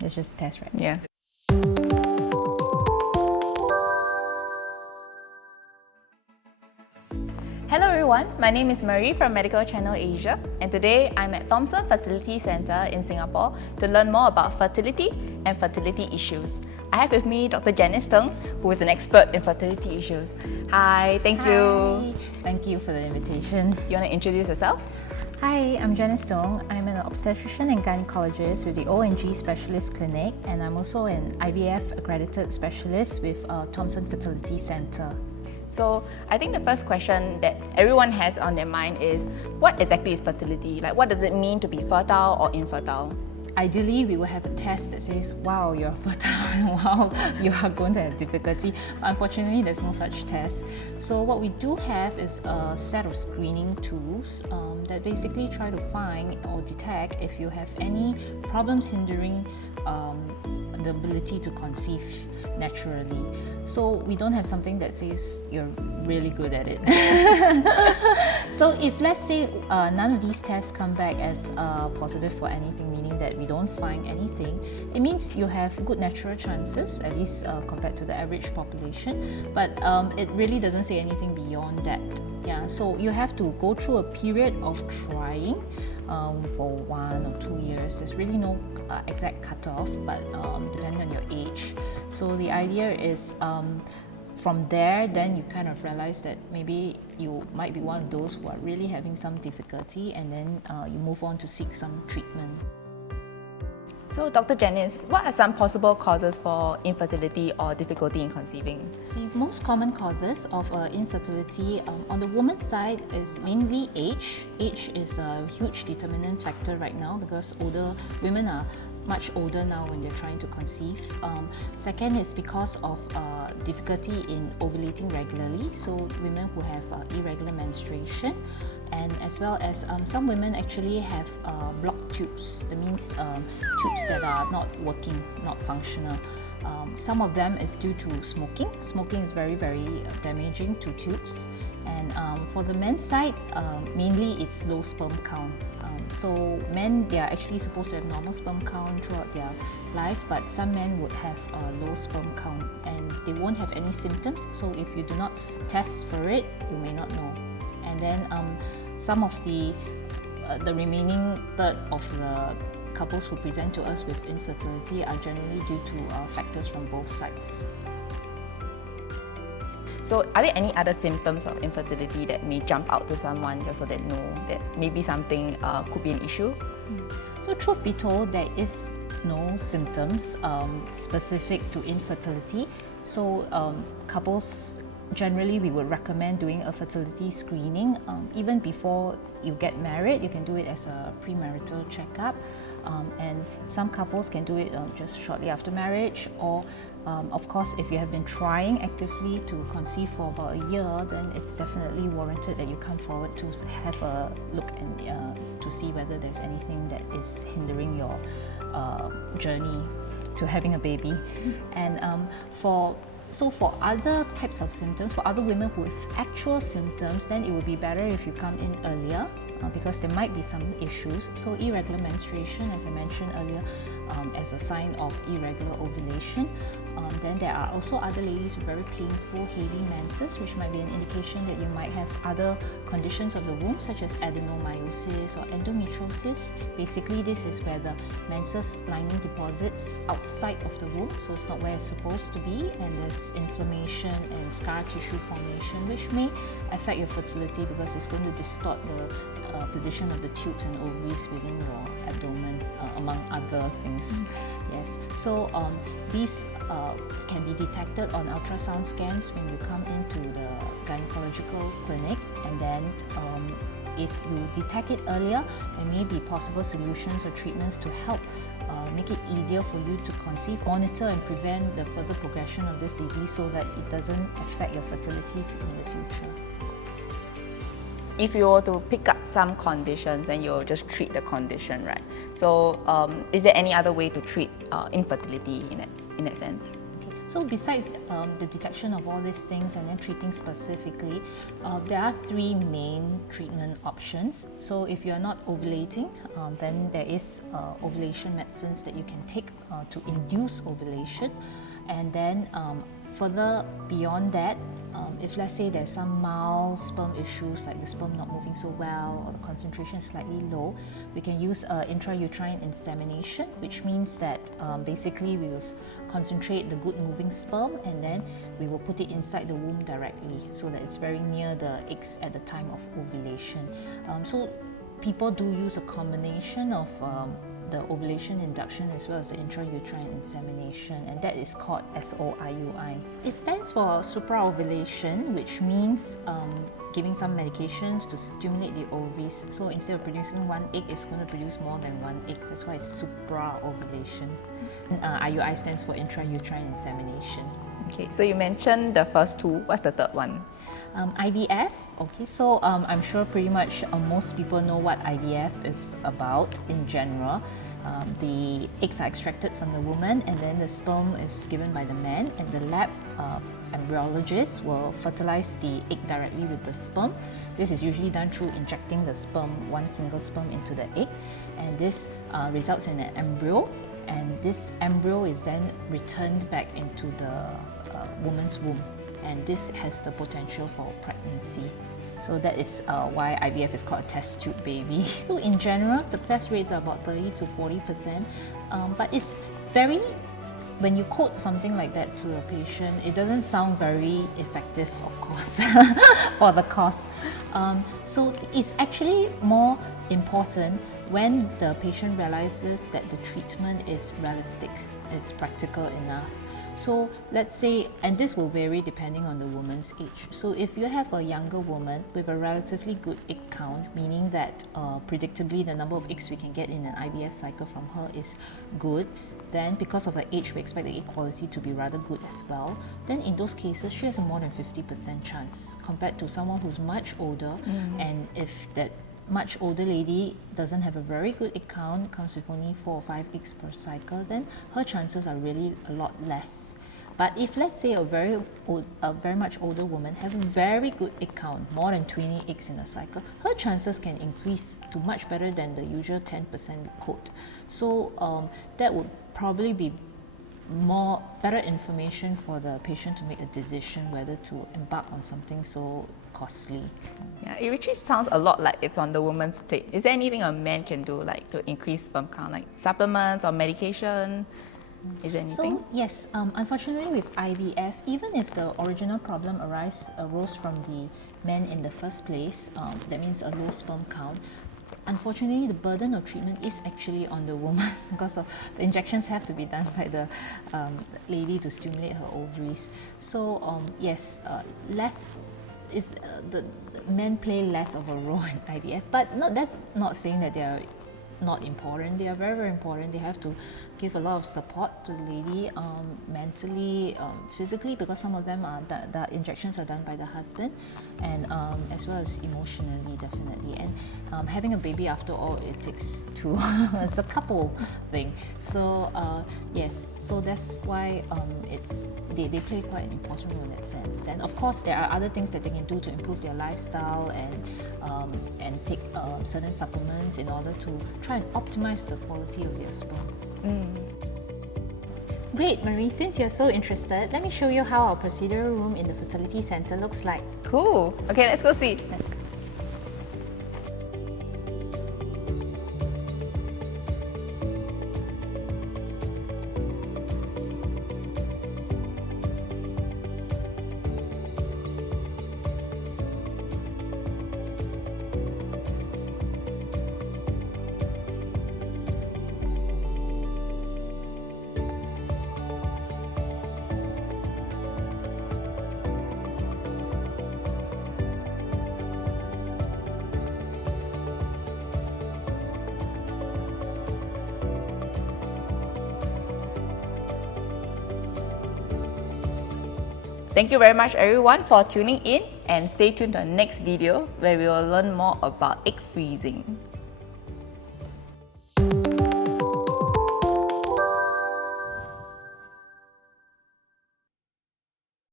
let's just test, right? Yeah. Hello everyone, my name is Marie from Medical Channel Asia, and today I'm at Thomson Fertility Centre in Singapore to learn more about fertility and fertility issues. I have with me Dr Janice Tung, who is an expert in fertility issues. Hi, thank you. Thank you for the invitation. You want to introduce yourself? Hi, I'm Janice Tung. I'm an obstetrician and gynaecologist with the IVF Specialist clinic, and I'm also an IVF accredited specialist with Thomson Fertility Centre. So I think the first question that everyone has on their mind is, what exactly is fertility? Like, what does it mean to be fertile or infertile? Ideally, we will have a test that says, wow, you're fertile and wow, you are going to have difficulty. Unfortunately, there's no such test. So what we do have is a set of screening tools that basically try to find or detect if you have any problems hindering the ability to conceive naturally. So we don't have something that says you're really good at it. So if, let's say, none of these tests come back as positive for anything, meaning that we don't find anything, it means you have good natural chances, at least compared to the average population, but it really doesn't say anything beyond that. Yeah, so you have to go through a period of trying for 1 or 2 years. There's really no exact cutoff, but depending on your age. So the idea is from there, then you kind of realize that maybe you might be one of those who are really having some difficulty, and then you move on to seek some treatment. So Dr. Janice, what are some possible causes for infertility or difficulty in conceiving? The most common causes of infertility on the woman's side is mainly age. Age is a huge determinant factor right now because older women are much older now when they're trying to conceive. Second is because of difficulty in ovulating regularly, so women who have irregular menstruation, and as well as some women actually have blocked tubes. That means tubes that are not working, not functional. Some of them is due to smoking. Smoking is very, very damaging to tubes. And for the men's side, mainly it's low sperm count. So men, they are actually supposed to have normal sperm count throughout their life, but some men would have a low sperm count and they won't have any symptoms. So if you do not test for it, you may not know. And then some of the remaining third of the couples who present to us with infertility are generally due to factors from both sides. So are there any other symptoms of infertility that may jump out to someone just so they know that maybe something could be an issue? So truth be told, there is no symptoms specific to infertility. So couples, generally we would recommend doing a fertility screening even before you get married. You can do it as a premarital checkup, and some couples can do it just shortly after marriage, or of course, if you have been trying actively to conceive for about a year, then it's definitely warranted that you come forward to have a look and to see whether there's anything that is hindering your journey to having a baby. And for other types of symptoms, for other women with actual symptoms, then it would be better if you come in earlier because there might be some issues. So irregular menstruation, as I mentioned earlier, as a sign of irregular ovulation. Then there are also other ladies with very painful, heavy menses, which might be an indication that you might have other conditions of the womb, such as adenomyosis or endometriosis. Basically, this is where the menses lining deposits outside of the womb, so it's not where it's supposed to be, and there's inflammation and scar tissue formation, which may affect your fertility because it's going to distort the position of the tubes and ovaries within your abdomen, among other things. Yes. So these can be detected on ultrasound scans when you come into the gynecological clinic, and then if you detect it earlier, there may be possible solutions or treatments to help make it easier for you to conceive, monitor and prevent the further progression of this disease so that it doesn't affect your fertility in the future. If you were to pick up some conditions and you'll just treat the condition, right? So is there any other way to treat infertility in that sense? Okay. So besides the detection of all these things and then treating specifically, there are three main treatment options. So if you are not ovulating, then there is ovulation medicines that you can take to induce ovulation. And then further beyond that, if let's say there's some mild sperm issues like the sperm not moving so well or the concentration is slightly low, we can use intrauterine insemination, which means that basically we will concentrate the good moving sperm and then we will put it inside the womb directly so that it's very near the eggs at the time of ovulation. So people do use a combination of the ovulation induction as well as the intrauterine insemination, and that is called SOIUI. It stands for supraovulation, which means giving some medications to stimulate the ovaries. So instead of producing one egg, it's going to produce more than one egg. That's why it's supraovulation. IUI stands for intrauterine insemination. Okay, so you mentioned the first two. What's the third one? IVF. Okay, so I'm sure pretty much most people know what IVF is about in general. The eggs are extracted from the woman and then the sperm is given by the man, and the lab embryologist will fertilize the egg directly with the sperm. This is usually done through injecting the sperm, one single sperm into the egg, and this results in an embryo, and this embryo is then returned back into the woman's womb, and this has the potential for pregnancy. So that is why IVF is called a test tube baby. So in general, success rates are about 30 to 40%, but it's very, when you quote something like that to a patient, it doesn't sound very effective, of course, for the cost. So it's actually more important when the patient realizes that the treatment is realistic, is practical enough. So let's say, and this will vary depending on the woman's age. So if you have a younger woman with a relatively good egg count, meaning that predictably the number of eggs we can get in an IVF cycle from her is good, then because of her age we expect the egg quality to be rather good as well, then in those cases she has a more than 50% chance compared to someone who's much older. And if that much older lady doesn't have a very good egg count, comes with only 4 or 5 eggs per cycle, then her chances are really a lot less. But if let's say a very much older woman have a very good egg count, more than 20 eggs in a cycle, her chances can increase to much better than the usual 10% quote. So that would probably be better information for the patient to make a decision whether to embark on something so costly. Yeah, it actually sounds a lot like it's on the woman's plate. Is there anything a man can do, like to increase sperm count, like supplements or medication? Is there anything? So yes, unfortunately with IVF, even if the original problem arose from the man in the first place, that means a low sperm count, unfortunately the burden of treatment is actually on the woman because of the injections have to be done by the lady to stimulate her ovaries. So yes, the men play less of a role in IVF, but that's not saying that they are not important. They are very, very important. They have to give a lot of support to the lady, mentally, physically, because some of them are the injections are done by the husband, and as well as emotionally, definitely. And having a baby, after all, it takes two. It's a couple thing. So yes, so that's why they play quite an important role in that sense. Then of course there are other things that they can do to improve their lifestyle and take certain supplements in order to try and optimize the quality of their sperm. Great, Marie, since you're so interested, let me show you how our procedural room in the fertility center looks like. Cool. Okay, let's go see. Thank you very much everyone for tuning in, and stay tuned to our next video where we will learn more about egg freezing.